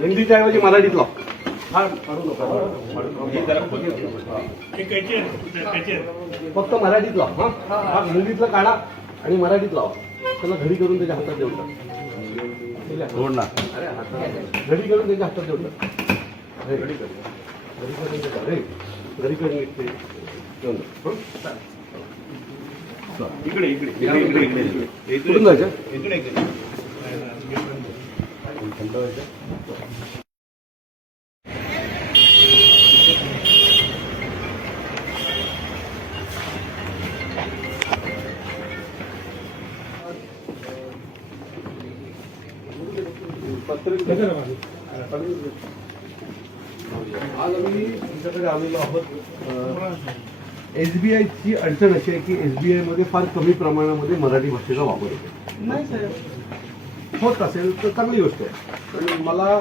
हिंदीच्या ऐवजी मराठीत लाव. फक्त मराठीत लाव. हा हिंदीतलं काढा आणि मराठीत लावा. त्याला घडी करून त्याच्या हातात देऊन टाक. घडी करून त्याच्या हातात देऊन टाक. घडी करून इकडे इकडे कुठून जायचं? इकडे थंड व्हायचं. आज आम्ही तुमच्याकडे आलेलो आहोत. SBIची अडचण अशी आहे की SBI मध्ये फार कमी प्रमाणामध्ये मराठी भाषेचा वापर होतो. नाही साहेब, होत असेल तर चांगली गोष्ट आहे. पण मला